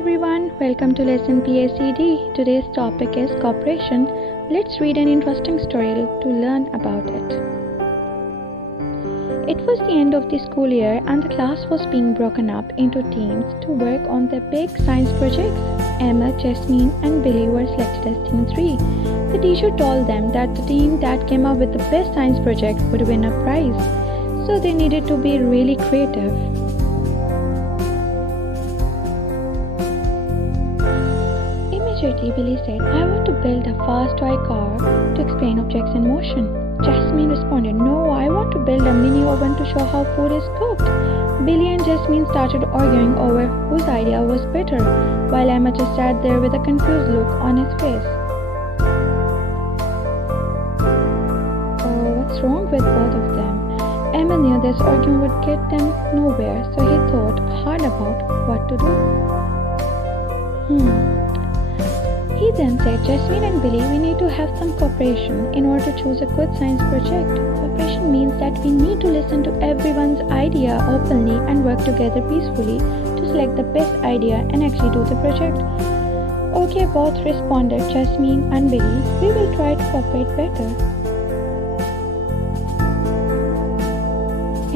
everyone, welcome to lesson PACD. Today's topic is cooperation. Let's read an interesting story to learn about it. It was the end of the school year and the class was being broken up into teams to work on their big science projects. Emma, Jasmine and Billy were selected as team 3. The teacher told them that the team that came up with the best science project would win a prize. So they needed to be really creative. Immediately, Billy said, "I want to build a fast toy car to explain objects in motion." Jasmine responded, "No, I want to build a mini oven to show how food is cooked." Billy and Jasmine started arguing over whose idea was better, while Emma just sat there with a confused look on his face. Oh, what's wrong with both of them? Emma knew this argument would get them nowhere, so he thought hard about what to do. He then said, "Jasmine and Billy, we need to have some cooperation in order to choose a good science project. Cooperation means that we need to listen to everyone's idea openly and work together peacefully to select the best idea and actually do the project." "Okay," both responded, Jasmine and Billy. "We will try to cooperate better."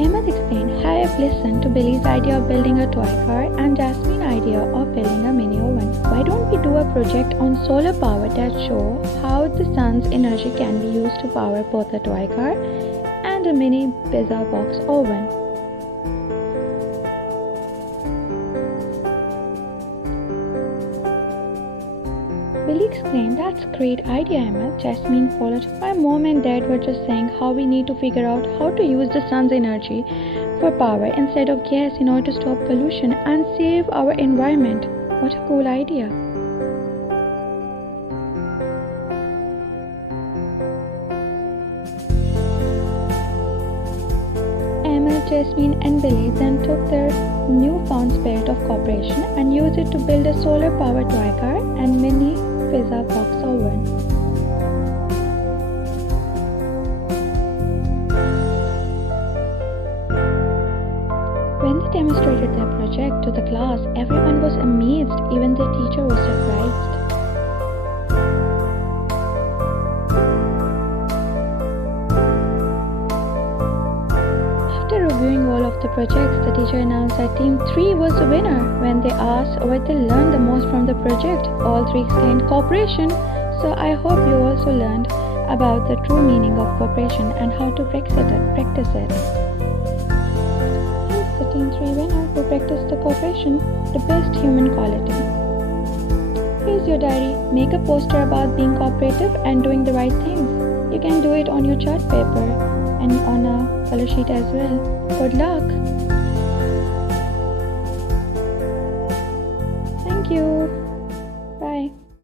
Emma explained, "I have listened to Billy's idea of building a toy car and Jasmine's idea of building a mini oven. Why don't we do a project on solar power that show how the sun's energy can be used to power both a toy car and a mini pizza box oven?" Billy exclaimed, "That's a great idea, Emma." Jasmine followed, "My mom and dad were just saying how we need to figure out how to use the sun's energy for power instead of gas in order to stop pollution and save our environment. What a cool idea." Emma, Jasmine and Billy then took their newfound spirit of cooperation and used it to build a solar powered toy car and mini pizza box oven. When they demonstrated their project to the class, everyone was amazed, even the teacher was surprised. After reviewing all of the projects, the teacher announced that Team 3 was the winner. When they asked what they learned the most from the project, all three exclaimed, "Cooperation!" So I hope you also learned about the true meaning of cooperation and how to practice it. Here's the Team 3 winner who practiced the cooperation, the best human quality. Here's your diary. Make a poster about being cooperative and doing the right things. You can do it on your chart paper and on a color sheet as well. Good luck!